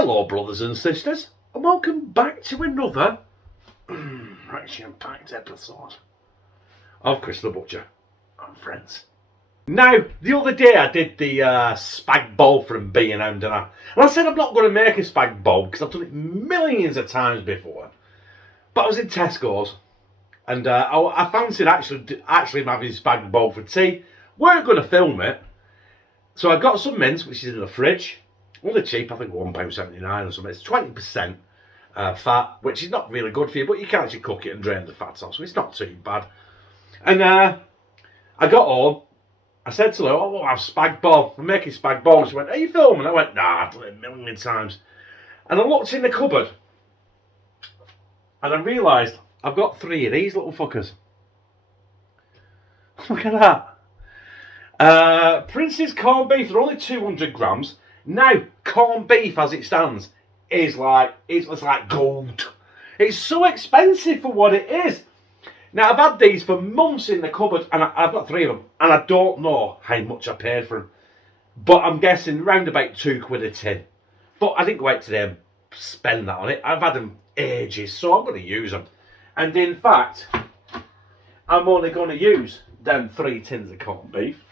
Hello brothers and sisters, and welcome back to another action-packed episode of Chris the Butcher and Friends. Now, the other day I did the spag bol from B&M, didn't I? And I said I'm not going to make a spag bol because I've done it millions of times before. But I was in Tesco's and I fancied actually having spag bol for tea. Weren't going to film it. So I got some mince, which is in the fridge. Only cheap, I think £1.79 or something. It's 20% fat, which is not really good for you, but you can actually cook it and drain the fat off, so it's not too bad. And I got home. I said to her, "Oh, we'll have spag bol. I'm making spag bol." She went, "Are you filming?" I went, "Nah, I've done it a million times." And I looked in the cupboard, and I realised I've got 3 of these little fuckers. Look at that. Prince's corned beef, they're only 200 grams. Now, corned beef as it stands is like, it's like gold. It's so expensive for what it is. Now, I've had these for months in the cupboard, and I've got 3 of them, and I don't know how much I paid for them. But I'm guessing round about £2 a tin. But I didn't go out today and spend that on it. I've had them ages, so I'm going to use them. And in fact, I'm only going to use them 3 tins of corned beef.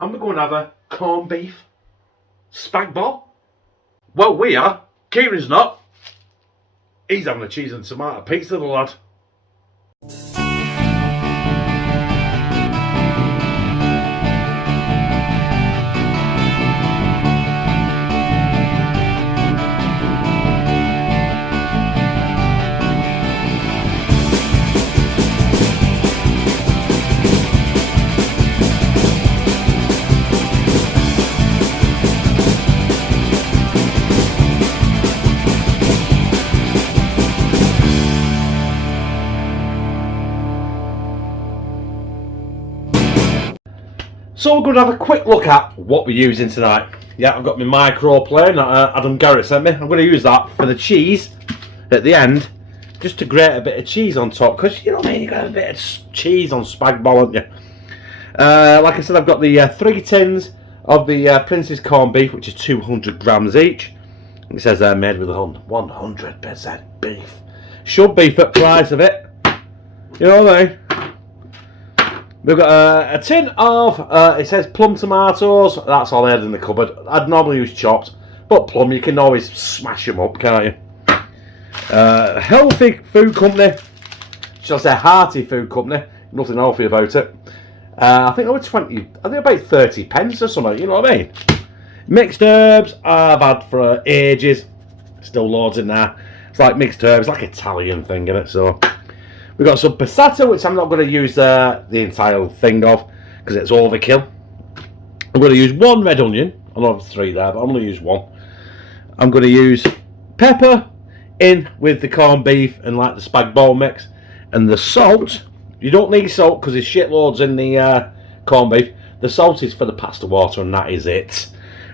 I'm going to have a corned beef spag bol. Well, we are. Kieran's not. He's having a cheese and tomato pizza, the lad. So we're going to have a quick look at what we're using tonight. Yeah, I've got my microplane that Adam Garratt sent me. I'm going to use that for the cheese at the end, just to grate a bit of cheese on top, because you know what I mean, you've got a bit of cheese on spag bol, haven't you? Like I said, I've got the 3 tins of the Prince's corned beef, which is 200 grams each. It says they're made with 100% beef. Should be for the price of it. You know what I mean? We've got a tin of, it says plum tomatoes. That's all I had in the cupboard. I'd normally use chopped, but plum, you can always smash them up, can't you? Healthy food company. Shall I say hearty food company. Nothing healthy about it. I think over 20, I think about 30 pence or something, you know what I mean? Mixed herbs, I've had for ages. Still loads in there. It's like mixed herbs, like Italian thing, isn't it? So we've got some passata, which I'm not going to use the entire thing of, because it's overkill. I'm going to use 1 red onion. I know there's 3 there, but I'm going to use 1. I'm going to use pepper in with the corned beef and like the spag bol mix. And the salt, you don't need salt because there's shitloads in the corned beef. The salt is for the pasta water, and that is it.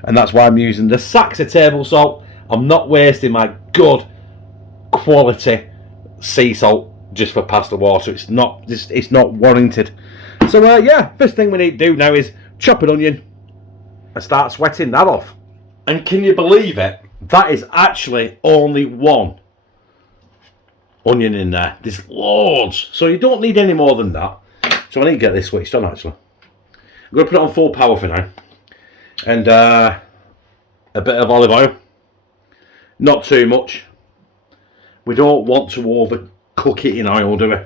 And that's why I'm using the Saxa table salt. I'm not wasting my good quality sea salt just for pasta water. It's not warranted. So yeah, first thing we need to do now is chop an onion and start sweating that off. And can you believe it? That is actually only 1 onion in there. There's loads, so you don't need any more than that. So I need to get this switched on actually. I'm going to put it on full power for now, and a bit of olive oil, not too much. We don't want to overcook it in oil, do we?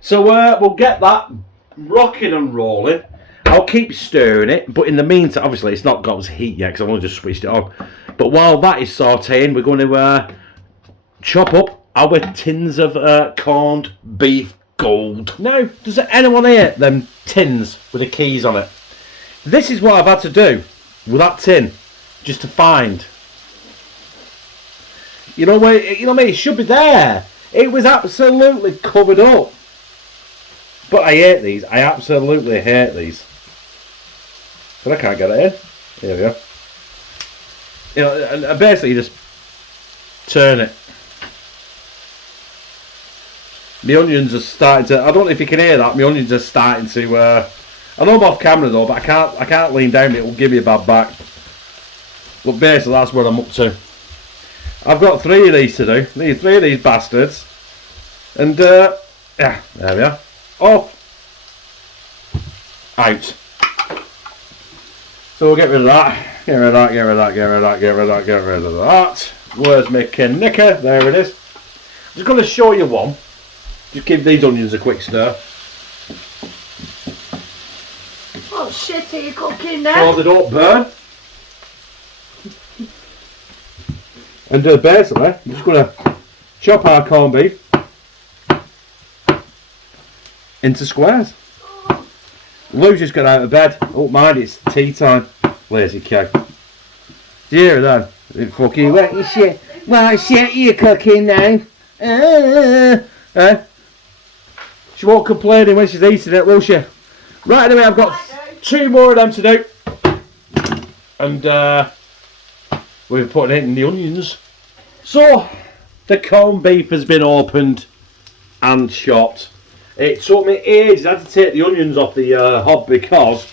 So we'll get that rocking and rolling. I'll keep stirring it, but in the meantime, obviously it's not got its heat yet because I've only just switched it on. But while that is sauteing, we're going to chop up our tins of corned beef gold. Now, does anyone here them tins with the keys on it? This is what I've had to do with that tin just to find. You know where? You know what I mean? It should be there. It was absolutely covered up. But I hate these. I absolutely hate these. But I can't get it in. Here we go. You know, and basically you just turn it. The onions are starting to. I don't know if you can hear that. My onions are starting to. I know I'm off camera though, but I can't lean down. It will give me a bad back. But basically that's what I'm up to. I've got 3 of these to do. These 3 of these bastards. And yeah, there we are. Off. Out. So we'll get rid of that. Get rid of that, get rid of that, get rid of that, get rid of that, get rid of that. Where's my knicker? There it is. I'm just going to show you one. Just give these onions a quick stir. What shit are you cooking now? So they don't burn. And basically, I'm just going to chop our corned beef into squares. Lou's just got out of bed. Oh, mind, it's tea time. Lazy cow. Do you hear that? Fucking what shit? What shit you cooking now? She won't complain when she's eating it, will she? Right, anyway, I've got 2 more of them to do. And we're putting it in the onions. So, the corned beef has been opened and chopped. It took me ages. I had to take the onions off the hob because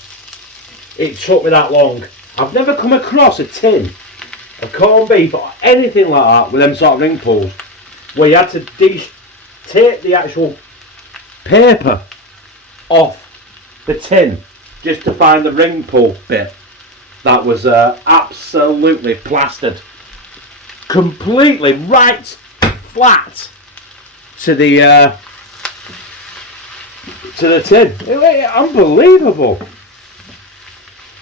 it took me that long. I've never come across a tin of corned beef or anything like that with them sort of ring pulls where you had to take the actual paper off the tin just to find the ring pull bit. That was absolutely plastered. Completely right flat to the tin. Unbelievable.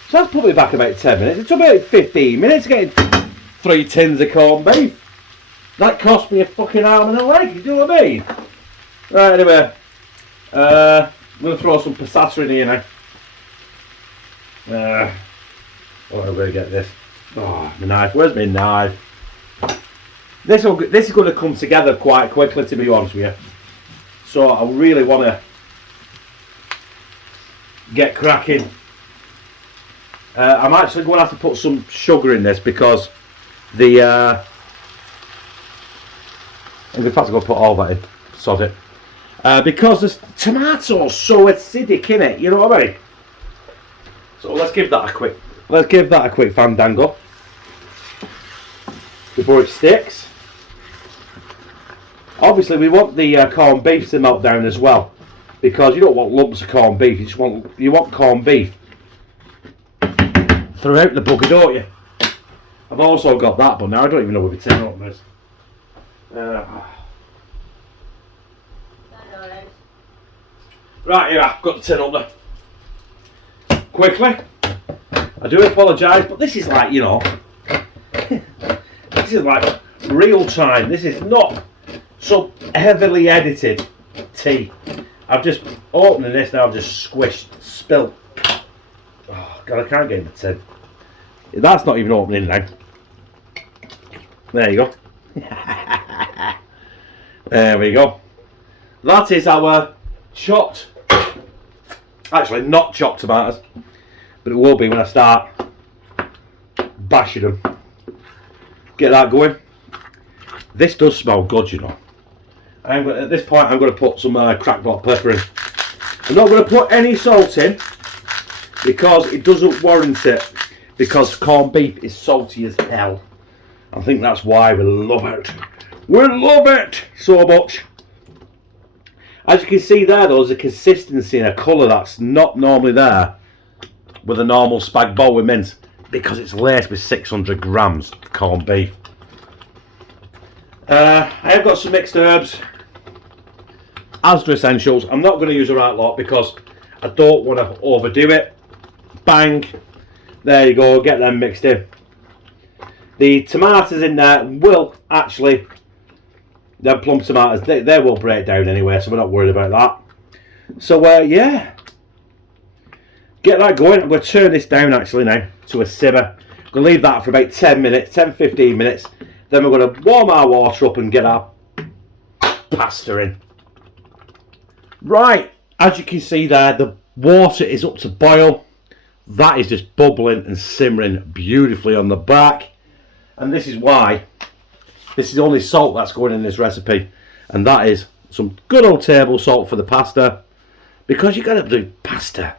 So that's probably back about 10 minutes. It took about 15 minutes getting 3 tins of corned beef. That cost me a fucking arm and a leg, you know what I mean? Right, anyway. I'm going to throw some passata in here now. Oh, I'm going to get this. Oh, my knife. Where's my knife? This is going to come together quite quickly, to be honest with you. So I really want to get cracking. I'm actually going to have to put some sugar in this because the in fact I'm going to put all that in, sod it, because the tomato's so acidic in it, you know what I mean? So let's give that a quick fandango before it sticks. Obviously we want the corned beef to melt down as well, because you don't want lumps of corned beef. You want corned beef throughout the bugger, don't you? I've also got that, but now I don't even know if it's in or not. Right, here I've got the tin up there. Quickly. I do apologise, but this is like, you know, this is like real time. This is not some heavily edited tea. I've just opened this now, I've just squished, spilt. Oh God, I can't get in the tin. That's not even opening now. There you go. There we go. That is our chopped, actually not chopped tomatoes, but it will be when I start bashing them. Get that going. This does smell good, you know. At this point I'm going to put some cracked black pepper in. I'm not going to put any salt in because it doesn't warrant it, because corned beef is salty as hell. I think that's why we love it. We love it so much. As you can see there, though, there's a consistency and a colour that's not normally there with a normal spag bowl with mince, because it's laced with 600 grams of corned beef. I have got some mixed herbs, Asda essentials. I'm not going to use the right lot because I don't want to overdo it. Bang, there you go, get them mixed in. The tomatoes in there will actually, they're plum tomatoes, they will break down anyway, so we're not worried about that. So yeah, get that going. I'm going to turn this down actually now to a simmer. I'm going to leave that for about 10-15 minutes. Then we're going to warm our water up and get our pasta in. Right, as you can see there, the water is up to boil. That is just bubbling and simmering beautifully on the back. And this is why this is the only salt that's going in this recipe, and that is some good old table salt for the pasta, because you got to do pasta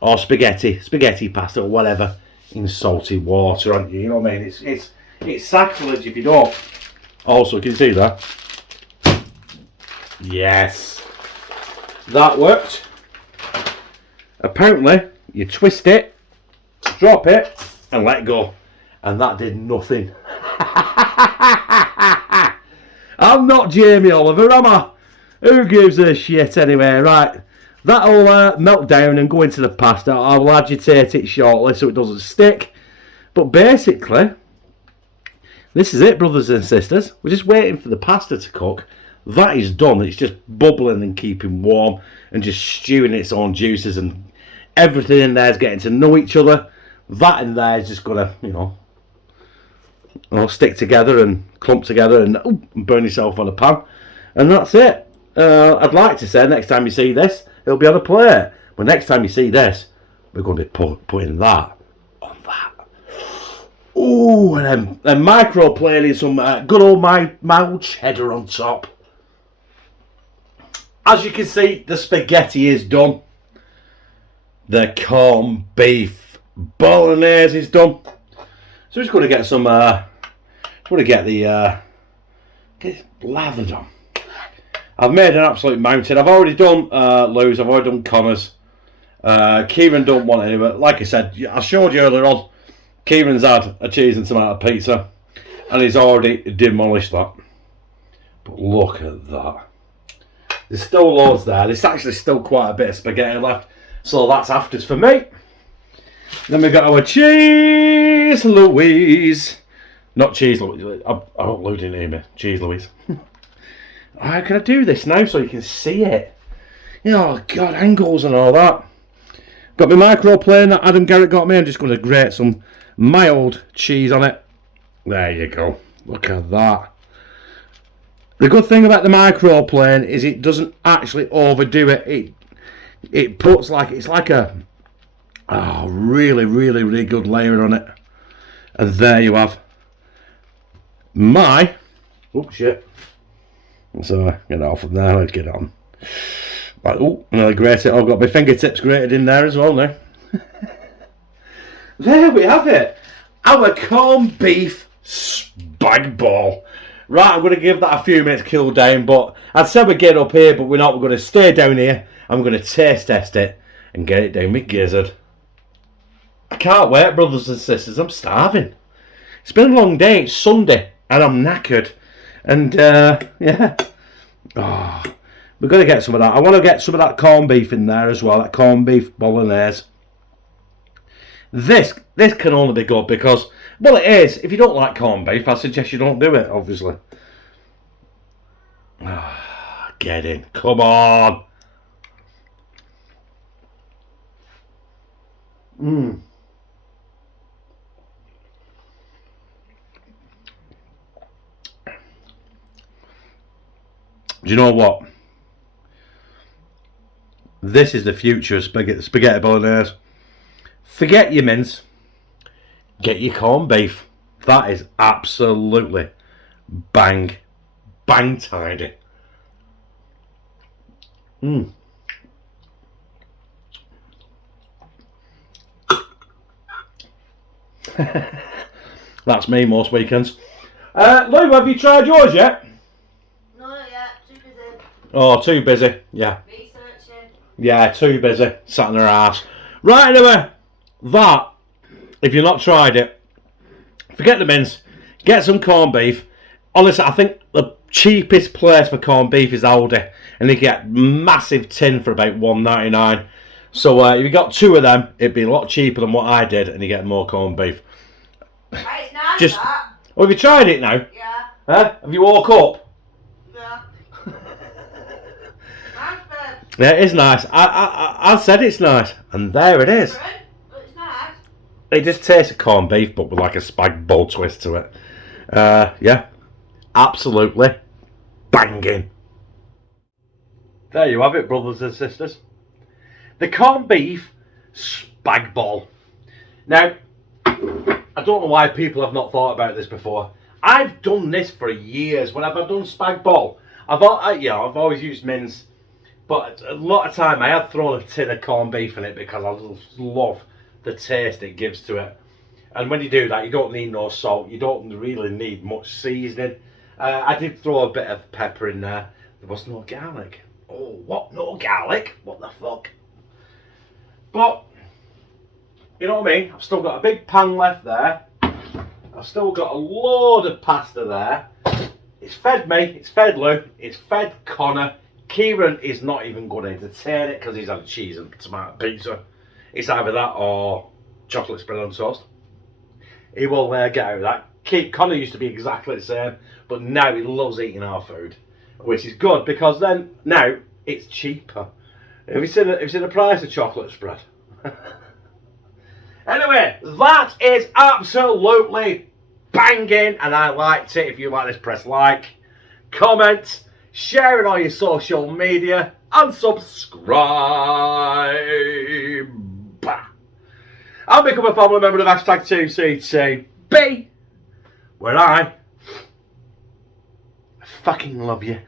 or spaghetti pasta or whatever in salty water, aren't you? You know what I mean? It's sacrilege if you don't. Also, can you see that? Yes. That worked. Apparently, you twist it, drop it, and let go. And that did nothing. I'm not Jamie Oliver, am I? Who gives a shit anyway? Right. That'll melt down and go into the pasta. I will agitate it shortly so it doesn't stick. But basically, this is it, brothers and sisters. We're just waiting for the pasta to cook. That is done. It's just bubbling and keeping warm and just stewing its own juices, and everything in there is getting to know each other. That in there is just going to, you know, stick together and clump together and burn yourself on a pan. And that's it. I'd like to say next time you see this, it'll be on a plate. But next time you see this, we're going to be putting that on that. Ooh, and then microplaning some good old mild cheddar on top. As you can see, the spaghetti is done. The corned beef bolognese is done. So we're just going to get some, going to get the, get lathered on. I've made an absolute mountain. I've already done Lou's, I've already done Connor's. Kieran don't want any, but like I said, I showed you earlier on, Kieran's had a cheese and tomato pizza, and he's already demolished that. But look at that. There's still loads there. There's actually still quite a bit of spaghetti left, so that's afters for me. Then we've got our cheese Louise. Not cheese Louise. I don't Lou didn't hear me. Cheese Louise. How can I do this now so you can see it? You know, oh God, angles and all that. Got my microplane that Adam Garratt got me. I'm just going to grate some mild cheese on it. There you go. Look at that. The good thing about the microplane is it doesn't actually overdo it. It puts like, it's like a really good layer on it. And there you have my, oh shit. So get it off from there, let's get on. Right, oh, another grate it. I've got my fingertips grated in there as well now. There we have it. Our corned beef spag ball. Right, I'm going to give that a few minutes cool down, but I'd say we'd get up here, but we're not. We're going to stay down here. I'm going to taste test it and get it down with gizzard. I can't wait, brothers and sisters. I'm starving. It's been a long day. It's Sunday, and I'm knackered. And, yeah. Oh, we've got to get some of that. I want to get some of that corned beef in there as well, that corned beef bolognese. This can only be good because, well, it is. If you don't like corned beef, I suggest you don't do it, obviously. Oh, get in. Come on. Mmm. Do you know what? This is the future of spaghetti bolognese. Forget your mince. Get your corned beef. That is absolutely bang tidy. Mmm. That's me most weekends. Lou, have you tried yours yet? No, not yet. Too busy. Oh, too busy. Yeah. Researching. Yeah, too busy. Sat in her ass. Right, anyway. That, if you've not tried it, forget the mince. Get some corned beef. Honestly, I think the cheapest place for corned beef is Aldi, and you get massive tin for about $1.99. So if you got two of them, it'd be a lot cheaper than what I did, and you get more corned beef. It's nice, Just, that. oh, have you tried it now? Yeah. Huh? Have you woke up? Yeah. Nice, babe. Yeah, it is nice. I said it's nice, and there it is. But it's nice. It just tastes of corned beef, but with like a spag bol twist to it. Yeah, absolutely banging. There you have it, brothers and sisters. The corned beef spag bol. Now, I don't know why people have not thought about this before. I've done this for years. Whenever I've done spag bol, I've always used mince, but a lot of time I have thrown a tin of corned beef in it because I just love the taste it gives to it. And when you do that, you don't need no salt. You don't really need much seasoning. I did throw a bit of pepper in there. There was no garlic. Oh, what? No garlic? What the fuck? But, you know what I mean? I've still got a big pan left there. I've still got a load of pasta there. It's fed me, it's fed Lou, it's fed Connor. Kieran is not even going to entertain it because he's had cheese and tomato pizza. It's either that or chocolate spread on toast. He will get out of that. Connor used to be exactly the same, but now he loves eating our food, which is good because then now it's cheaper. Have you seen the price of chocolate spread? Anyway, that is absolutely banging, and I liked it. If you like this, press like, comment, share it on your social media, and subscribe. And become a family member of #2CTB, where I fucking love you.